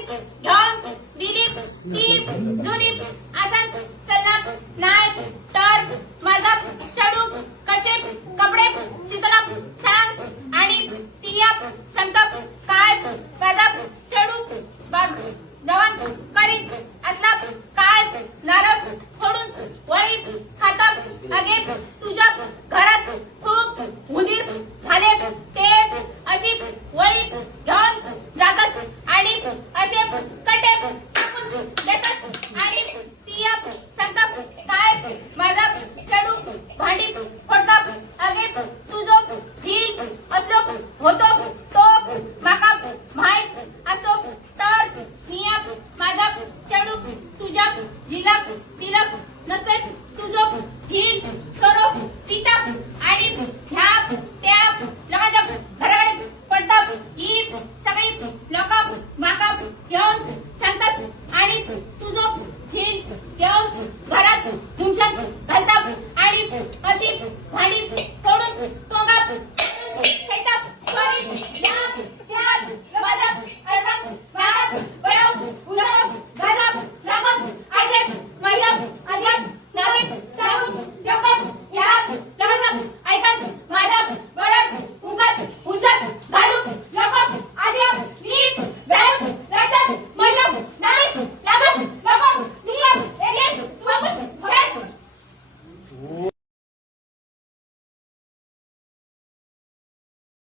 घेऊन दिलीप ती जुनी आसन चलना नाही तर माझा चढू कसे कपडे शिकला सांग आणि तिया संतप काय माझा चढू जवान करीत असला काय नारळ फोडून वळी खातात अगे तुझ्या घरात खूप उंदीर झाले ते अशी वळी घेऊन जातात आणि असे कटे टाकून देतात आणि तिया संताप काय माझा चढू भांडी फोडतात अगे तुझो झील असलो होतो तो माका माहित असतो तर मिया माझा चढू तुझ्या झीला तिलक नसते तुझो झील सोरो पिता आणि ह्या त्या लोकांच्या घराकडे पडतात ही सगळी लोक माका घेऊन सांगतात आणि तुझो झील घेऊन घरात धुमशात घालतात आणि अशी भांडी फोडून टोंगात